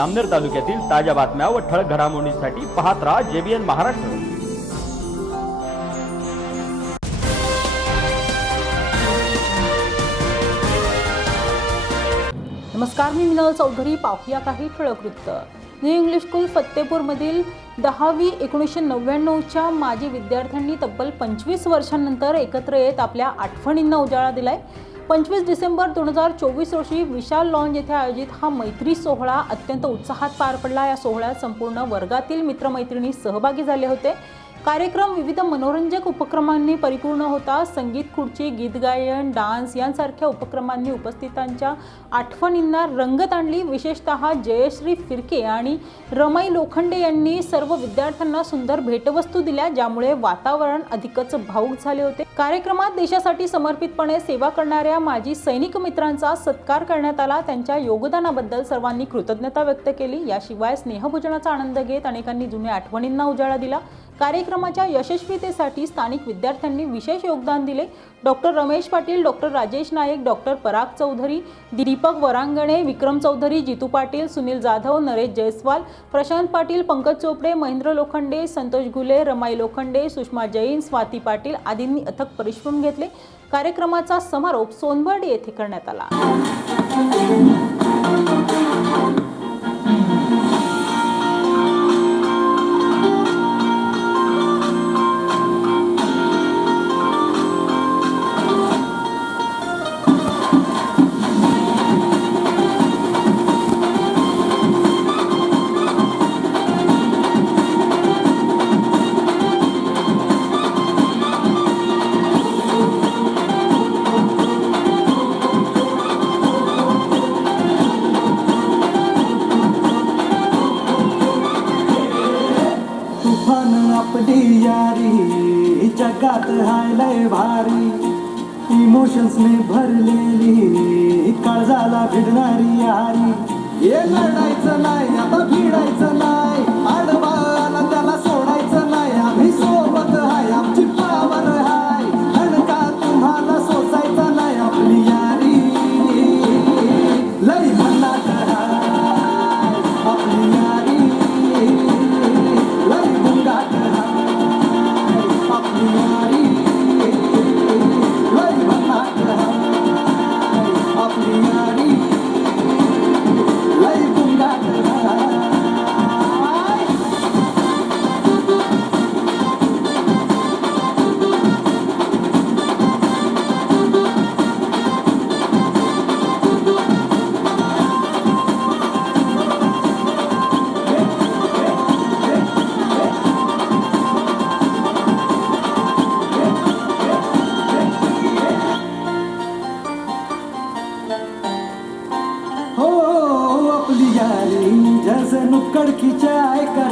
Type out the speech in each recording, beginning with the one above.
अमनेर तालुक्यातील ताज्या बातम्या व ठळक घडामोडींसाठी पाहत राहा जेबीएन महाराष्ट्र. नमस्कार मी मिनल चौधरी. पाहूया काही ठळक वृत्त. न्यू इंग्लिश स्कूल फत्तेपूरमधील दहावी एकोणीसशे नव्याण्णवच्या माजी विद्यार्थ्यांनी तब्बल पंचवीस वर्षांनंतर एकत्र येत आपल्या आठवणींना उजाळा दिलाय. पंचवीस डिसेंबर दोन हजार चोवीस रोजी विशाल लॉन्ज येथे आयोजित हा मैत्री सोहळा अत्यंत उत्साहात पार पडला. या सोहळ्यात संपूर्ण वर्गातील मित्रमैत्रिणी सहभागी झाले होते. कार्यक्रम विविध मनोरंजक उपक्रमांनी परिपूर्ण होता. संगीत खुर्ची गीत गायन डान्स यांसारख्या उपक्रमांनी उपस्थितांच्या आठवणींना रंगत आणली. विशेषतः जयश्री फिरके आणि रमाई लोखंडे यांनी सर्व विद्यार्थ्यांना सुंदर भेटवस्तू दिल्या ज्यामुळे वातावरण अधिकच भाऊक झाले होते. कार्यक्रमात देशासाठी समर्पितपणे सेवा करणाऱ्या माजी सैनिक मित्रांचा सत्कार करण्यात आला. त्यांच्या योगदानाबद्दल सर्वांनी कृतज्ञता व्यक्त केली. याशिवाय स्नेहभोजनाचा आनंद घेत अनेकांनी जुन्या आठवणींना उजाळा दिला. कार्यक्रमाच्या यशस्वीतेसाठी स्थानिक विद्यार्थ्यांनी विशेष योगदान दिले. Doctor Ramesh Patil doctor Rajesh Naik doctor Parag Chaudhari Deepak Warangane Vikram Chaudhari Jitu Patil Sunil Jadhav Naresh Jaiswal Prashant Patil Pankaj Chopde Mahendra Lokhande Santosh Ghule Ramai Lokhande Sushma Jain Swati Patil आदींनी अथक परिश्रम घेतले. कार्यक्रमाचा समारोप सोनबर्ड येथे करण्यात आला. Lady Panda.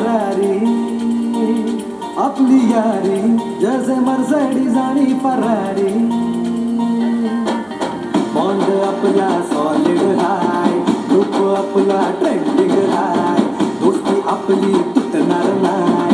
चाय करारी आपली यारी जसे मर्सडीज आणि फरारी बॉन्ड आपला सॉलिड हाय ग्रुप आपला ट्रेंडिंग हाय. दोस्ती आपली तुटणार नाही.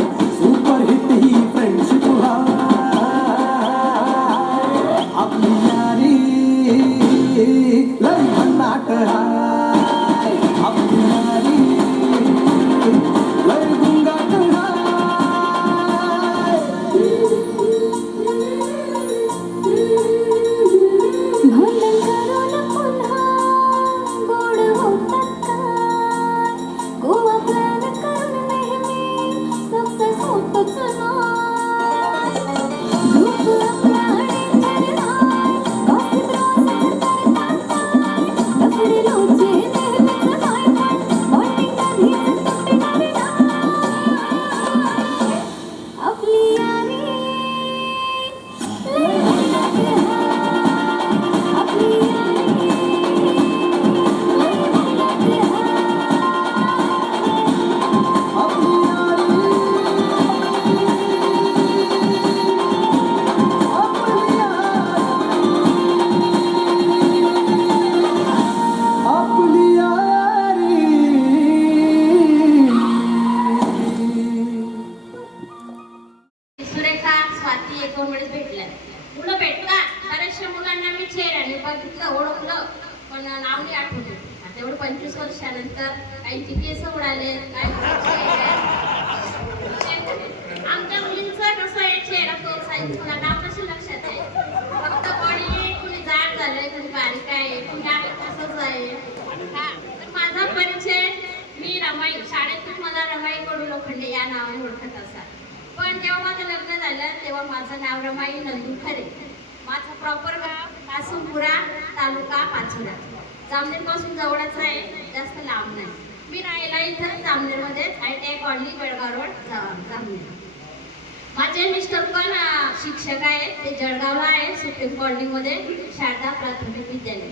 पंचवीस वर्षानंतर काहींची केस उडाले आमच्या मुलींचं कसं आहे चेहरा तो साईज तुला नाव कसं लक्षात आहे? फक्त बॉडी कुणी जाड झालंय कुणी बारीक आहे कुणी आहे कसंच आहे. हा तर माझा परिचय मी रमाई शाळेतून मला रमाई कडू लोखंडे या नावाने ओळखत असा पण जेव्हा माझं लग्न झालं तेव्हा माझं नाव रमाई नंदू खरे. माझं प्रॉपर गाव कासुपुरा तालुका पाचोरा. जामनेरपासून जवळच आहे जास्त लांब नाही. मी राहायला इथं जामनेरमध्ये I T I colony Belgaum road जा- जामनेर. माझे मिस्टर पण शिक्षक आहेत ते जळगावला आहे सुप्रीम कॉलनीमध्ये शारदा प्राथमिक विद्यालय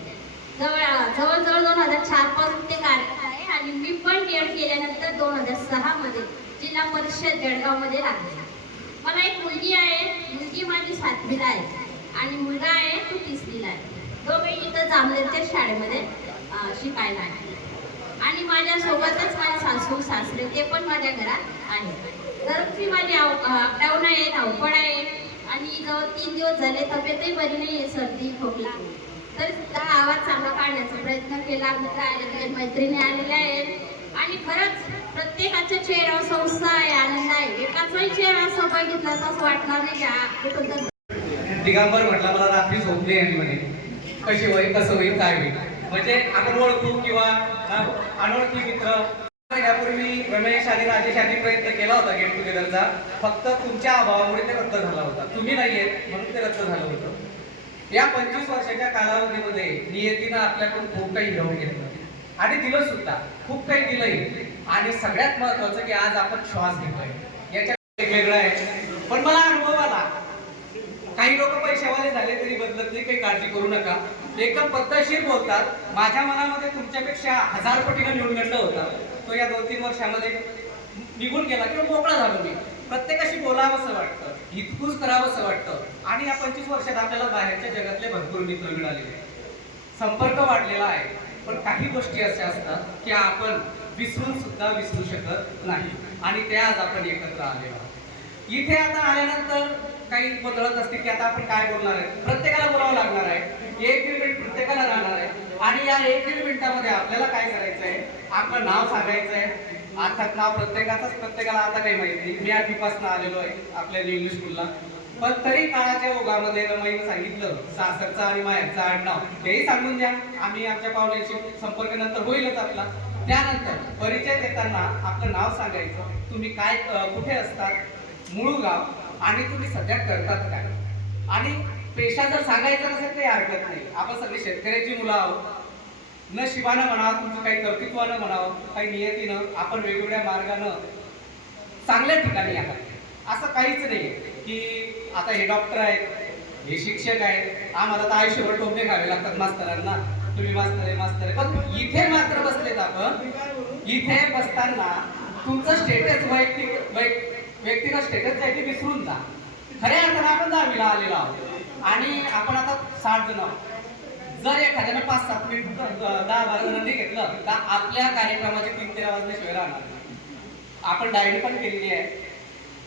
जवळ जवळजवळ दोन हजार चारपासून ते कार्यरत आहे आणि मी पण बी एड केल्यानंतर दोन हजार सहा मध्ये जिल्हा परिषद जळगावमध्ये लागले. मला एक मुलगी आहे मुलगी माझी सातवीला आहे आणि मुलगा आहे तो तिसरीला आहे. तो मी इथं जामनेरच्या शाळेमध्ये शिकायला आहे. आणि माझ्यासोबतच माझे सासू सासरे ते पण माझ्या घरात आहेत. मी माझी अपडाऊन आहे धावपळ आहे. आणि जवळ तीन दिवस झाले तब्येतही बरी नाही आहे सर्दी खोकला. तर सुद्धा आवाज चांगला काढण्याचा प्रयत्न केला. मित्र आलेले आहेत मैत्रिणी आलेल्या आहेत. आणि खरंच प्रत्येकाच्या चेहऱ्यावर संस्था आहे आनंद आहे. एकाचाही चेहरा असं बघितला तसं वाटणार नाही का कुठं दिगंबर म्हटलं मला रात्री झोपली नाही म्हणे. कशी होईल कसं होईल काय होईल. म्हणजे आपण ओळखू किंवा अनोळखी मित्र. यापूर्वी रमेश आणि राजेश यांनी प्रयत्न केला होता गेट टुगेदरचा फक्त तुमच्या अभावामुळे ते रद्द झाला होता. तुम्ही नाही म्हणून ते रद्द झालं होतं. या पंचवीस वर्षाच्या कालावधीमध्ये नियतीनं आपल्याकडून खूप काही घेऊन घेतलं. आणि दिलं सुद्धा. खूप काही दिलंय. आणि सगळ्यात महत्वाचं की आज आपण श्वास घेतोय. याच्यात वेगवेगळं आहे पण मला अनुभव आला काही लोक पैशावाले झाले तरी बदलत नाही काही काळजी करू लेखक एकदम पद्धतशीर बोलतात. माझ्या मनामध्ये तुमच्यापेक्षा हजार पटीनं न्यूनगंड होता? तो या दोन तीन वर्षामध्ये निघून गेला किंवा मोकळा झालो मी. प्रत्येकाशी बोलावंसं वाटतं हितकूच करावंसं वाटतं. आणि या पंचवीस वर्षात आपल्याला बाहेरच्या जगातले भरपूर मित्र मिळालेले संपर्क वाढलेला आहे. पण काही गोष्टी अशा असतात की आपण विसरून सुद्धा विसरू शकत नाही. आणि ते आज आपण एकत्र आलेलो आहोत. इथे आता आल्यानंतर काही बदलत असते की आता आपण काय बोलणार आहे? प्रत्येकाला बोलावं लागणार आहे. एक दीड मिनिट प्रत्येकाला राहणार आहे. आणि या एक दीड मिनिटामध्ये आपल्याला काय करायचं आहे? आपलं नाव सांगायचं आहे. अर्थात नाव प्रत्येकाचंच प्रत्येकाला आता काही माहिती नाही. मी आठवीपासून आलेलो आहे आपल्या इंग्लिश स्कूलला. पण तरी काळाच्या ओघामध्ये रमाईनं सांगितलं सासरचा आणि माहेरचा आडनाव तेही सांगून द्या. आम्ही आमच्या पाहुण्याशी संपर्क नंतर होईलच आपला. त्यानंतर परिचय देताना आपलं नाव सांगायचं. तुम्ही काय कुठे असतात? मूळ गाव. आणि तुम्ही सध्या करतात काय? आणि पेशा जर सांगायचा नसेल काही हरकत नाही. आपण सगळे शेतकऱ्याची मुलं आहोत. न शिवानं म्हणा तुमचं काही कर्तृत्वानं म्हणावं काही नियतीनं आपण वेगवेगळ्या मार्गानं चांगल्या ठिकाणी आहात. असं काहीच नाही की आता हे डॉक्टर आहेत हे शिक्षक आहेत आम्हाला तर आयुष्यभर टोपे खावे लागतात मास्तरांना. तुम्ही मास्तर आहे मास्तर आहे. पण इथे मात्र बसलेत आपण. इथे बसताना तुमचं स्टेटस वैयक्तिक वैयक्तिक व्यक्तीला स्टेटस आहे ते विसरून जा. खऱ्या अर्थानं आपण दहावीला आलेलो आहोत. आणि आपण आता साठ जण आहोत. जर एखाद्याने पाच सात मिनिट दहा बारा जणांनी घेतलं तर आपल्या कार्यक्रमाचे तीन तेरा वाजल्याशिवाय राहणार आपण डायरी पण केलेली आहे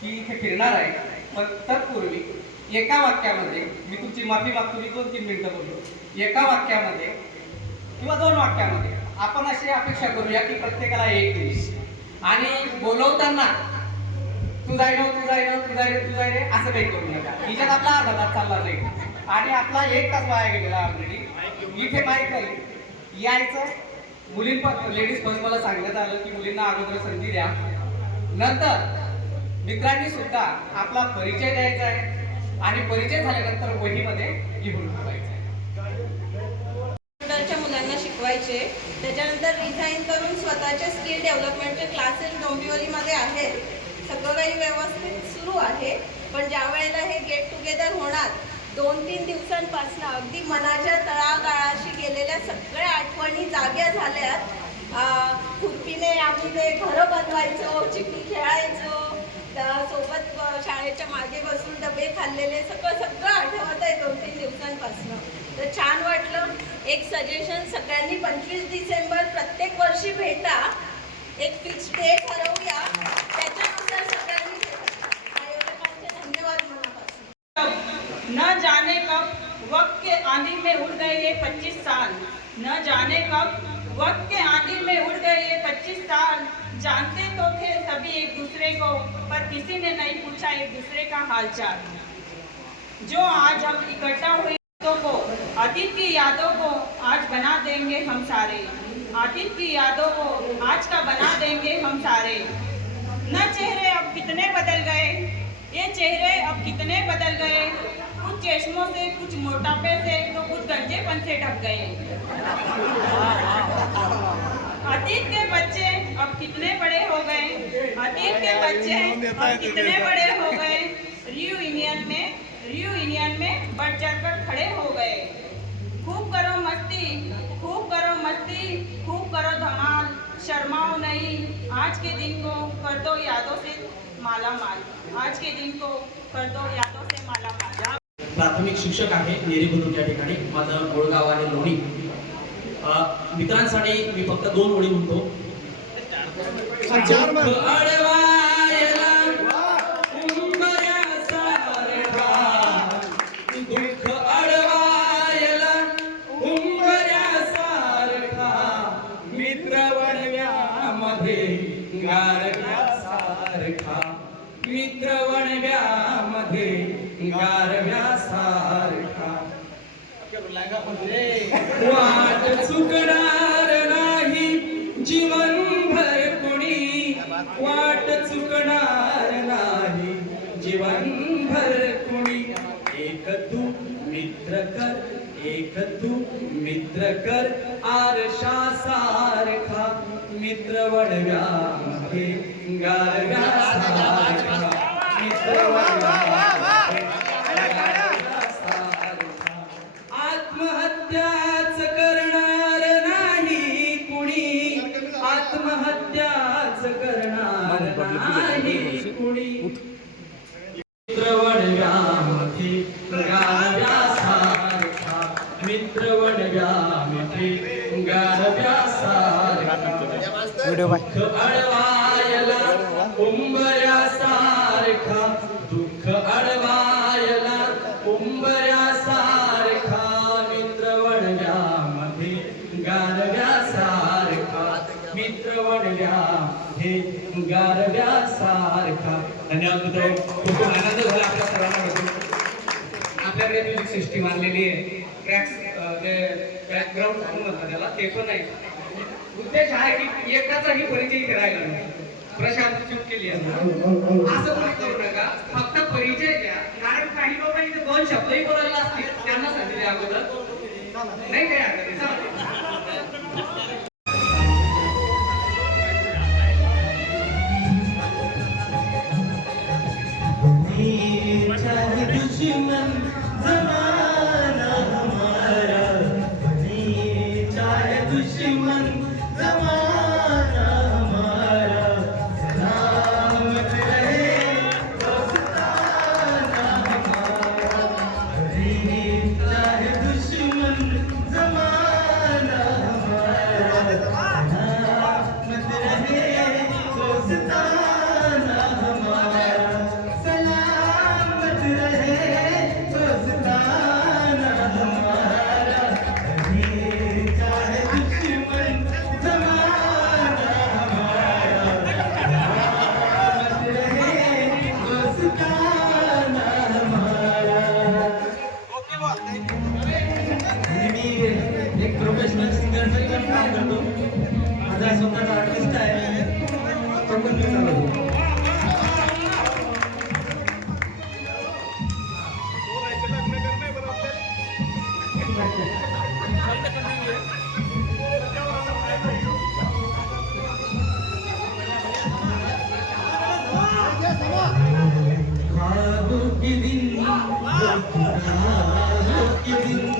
की इथे फिरणार आहे. पण तत्पूर्वी एका वाक्यामध्ये मी तुमची माफी मागतो मी दोन तीन मिनिटं बोललो. एका वाक्यामध्ये किंवा दोन वाक्यामध्ये आपण अशी अपेक्षा करूया की प्रत्येकाला एक दिवस. आणि बोलवताना तू जाय ना तू जाय ना तू जाय रे तू जाय रे असं काही करू नका. हिच्यात आपला अर्धा तास चालला जाईल आणि आपला एक तास वाया गेलेला ऑलरेडी इथे माहीत नाही. यायचं. मुलीं लेडीज फर्स्ट मला सांगण्यात आलं की मुलींना अगोदर संधी द्या. नंतर मित्रांनी सुद्धा आपला परिचय द्यायचा आहे. आणि परिचय झाल्यानंतर वहीमध्ये लिहून ठेवायचा आहे. मुलांना शिकवायचे. त्याच्यानंतर रिझाईन करून स्वतःचे स्किल डेव्हलपमेंटचे क्लासेस डोंबिवलीमध्ये आहेत. सगळं काही व्यवस्थित सुरू आहे. पण ज्या वेळेला हे गेट टुगेदर होणार दोन तीन दिवसांपासून अगदी मनाच्या तळागाळाशी गेलेल्या सगळ्या आठवणी जाग्या झाल्यात. खुर्पीने आम्ही ते घरं बनवायचो चिखली खेळायचो त्या सोबत शाळेच्या मागे बसून डबे खाल्लेले सगळं सगळं आठवत आहे दोन तीन दिवसांपासून. तर छान वाटलं. एक सजेशन सगळ्यांनी पंचवीस डिसेंबर प्रत्येक वर्षी भेटा. एक फिक्स डेट ठरवूया. त्याच्या न जाने कब वक्त के आंधी में उड़ गए ये पच्चीस साल। न जाने कब वक्त के आंधी में उड़ गए ये पच्चीस साल। जानते तो थे सभी एक दूसरे को, पर किसी ने नहीं पूछा एक दूसरे का हालचाल। जो आज हम इकट्ठा हुए यादों को, अतीत की यादों को आज बना देंगे हम सारे। अतीत की यादों को आज का बना देंगे हम सारे। न चेहरे अब कितने बदल गए ये चेहरे अब कितने बदल गए? कुछ चश्मों से, कुछ मोटापे से तो कुछ गंजेपन से ढक गए। अतीत के बच्चे अब कितने बड़े हो गए? अतीत के बच्चे अब कितने बड़े हो गए? रियूनियन में रियूनियन में बढ़ चढ़ कर खड़े हो गए। खूब करो मस्ती, खूब करो मस्ती, खूब करो धमाल, शर्माओ नहीं। आज के दिन को कर दो यादों से। माला माल आज के दिन को कर दो यादों से माला माल प्राथमिक शिक्षक आहे नेरी बुद्रुक या ठिकाणी. माझं मूळ गाव आहे लोणी. मित्रांसाठी मी फक्त दोन ओळी म्हणतो. एक तू मित्र कर एक तू मित्र कर आरशा सारखा मित्र वडव्यामध्ये गारव्या सारखा मित्र वडव्यामध्ये दुःख अडवायला उंबऱ्या सारखा. दुःख अडवायला उंबऱ्या सारखा. मित्रवणव्यामध्ये गारव्यासारखा मित्रवणव्यामध्ये गारव्यासारखा धन्यवाद मित्र खूप आनंद झाला आपल्या सर्वांना आपल्याकडे म्युझिक सिस्टीम आणलेली आहे. ट्रॅक्स बॅकग्राऊंड म्हणतात त्याला ते पण आहे. उद्देश आहे की एकाचाही परिचय करायला नाही प्रशांत चूक केली असं कोणी करू नका. फक्त परिचय द्या. कारण काही लोक इथे दोन शब्दही बोलायला असतील. त्यांना सांगितले अगोदर. नाही काय? ख्वाबों के दिन ख्वाबों के दिन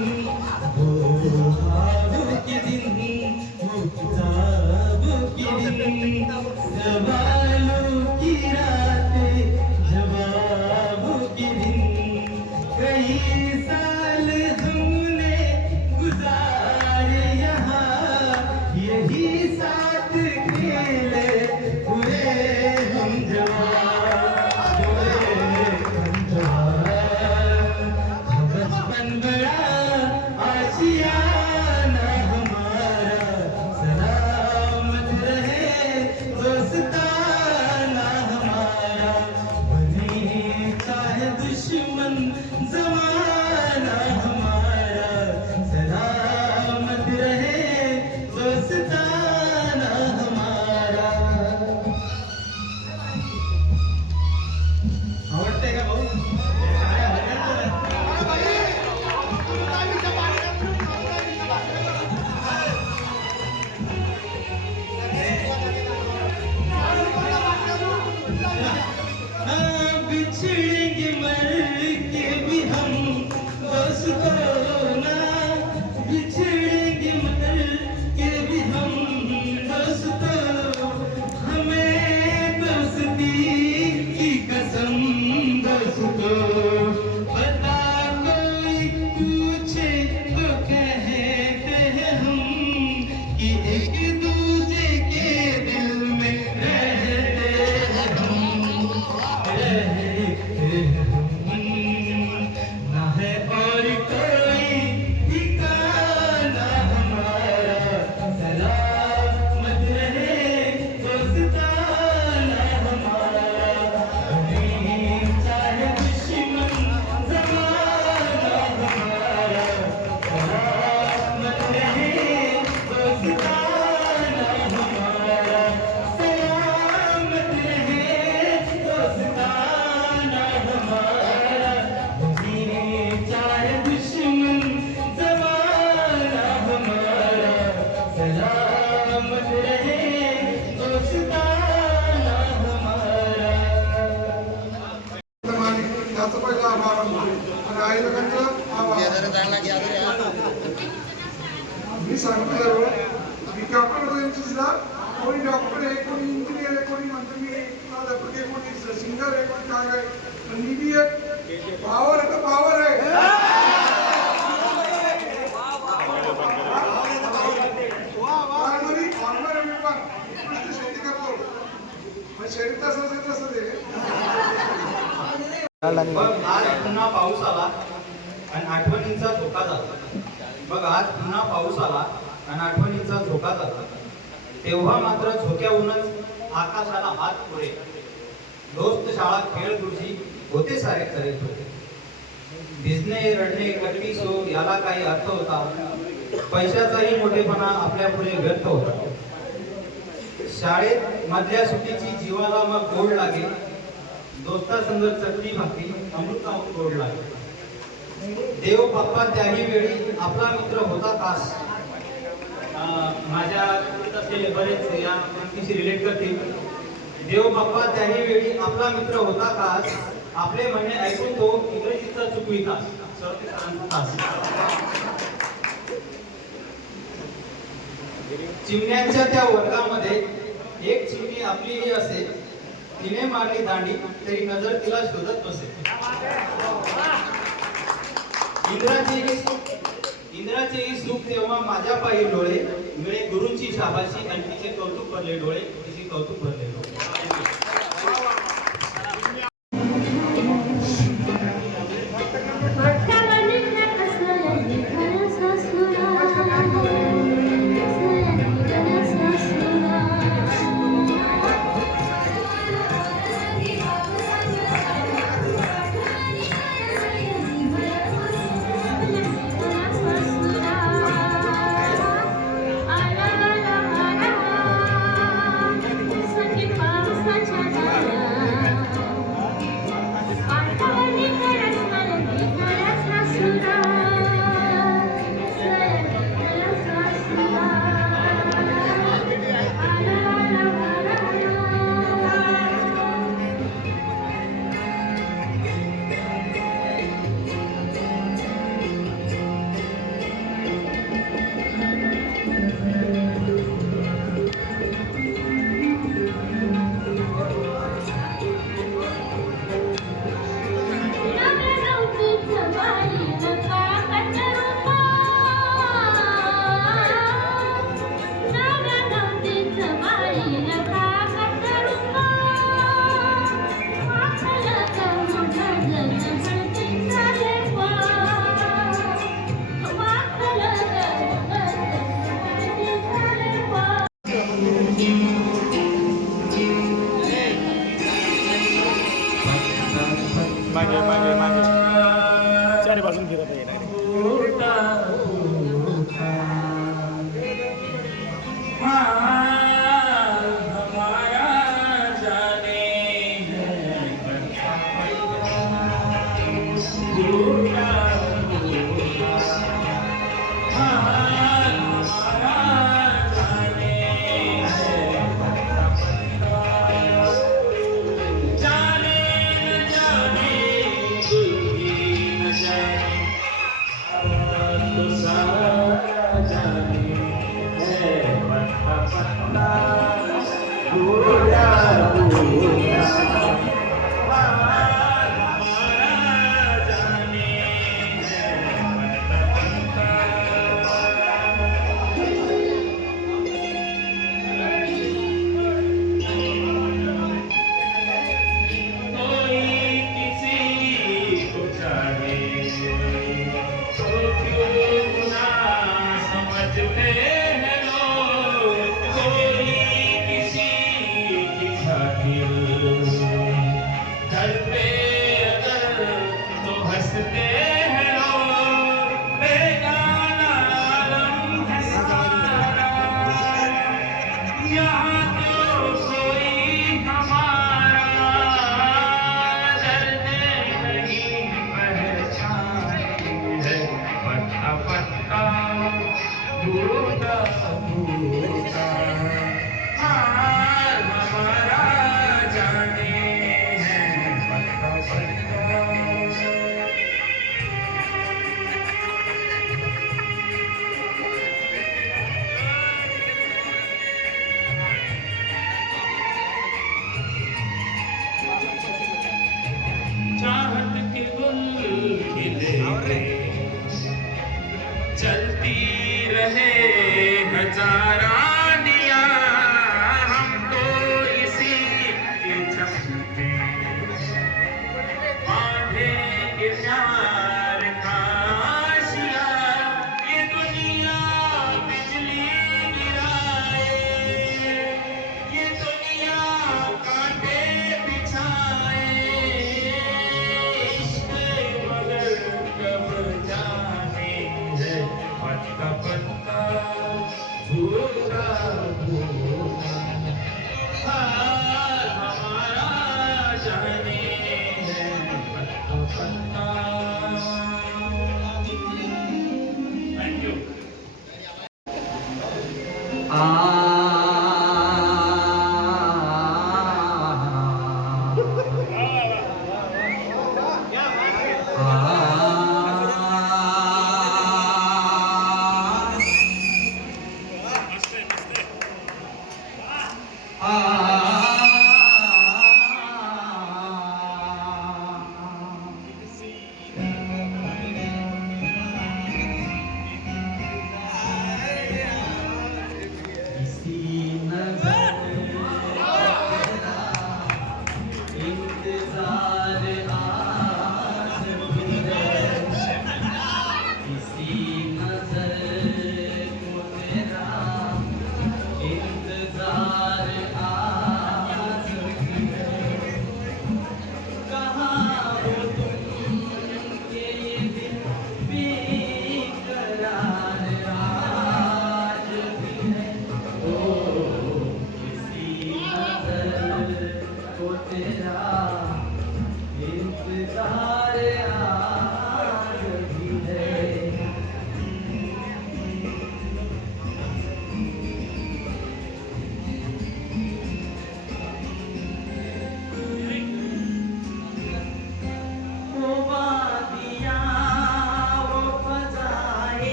आणि आठवणींचा झोका जातात तेव्हा मात्र झोक्याहूनच आकाशाला हात पुरे. दोस्त शाळा खेळ खुर्ची होते सारे खरे होते. भिजणे रडणे कट्टी सो याला काही अर्थ होता. पैशाचाही मोठेपणा आपल्या पुढे व्यर्थ होता. शाळेत मधल्या सुट्टीची जीवाला मग गोड लागे दोस्तासंग चटणी भाकरी अमृताहून गोड लागे देव बाप्पा त्याही वेळी आपला मित्र होता कास माझ्या असलेले बरेच या पंक्तीशी रिलेट करतील. देव बाप्पा त्याही वेळी आपला मित्र होता कास आपले म्हणणे ऐकून तो इंग्रजीचा चुकविता चिमण्यांच्या त्या वर्गामध्ये एक चिमणी आपलीही असे. तिने मारली दांडी तरी नजर तिला शोधत बसे. इंद्राचेही इंद्राचेही सुख तेव्हा माझ्या पायी डोळे मिळे गुरूंची शाबाशी आणि तिचे कौतुक भरले डोळे तिचे कौतुक भरले डोळे.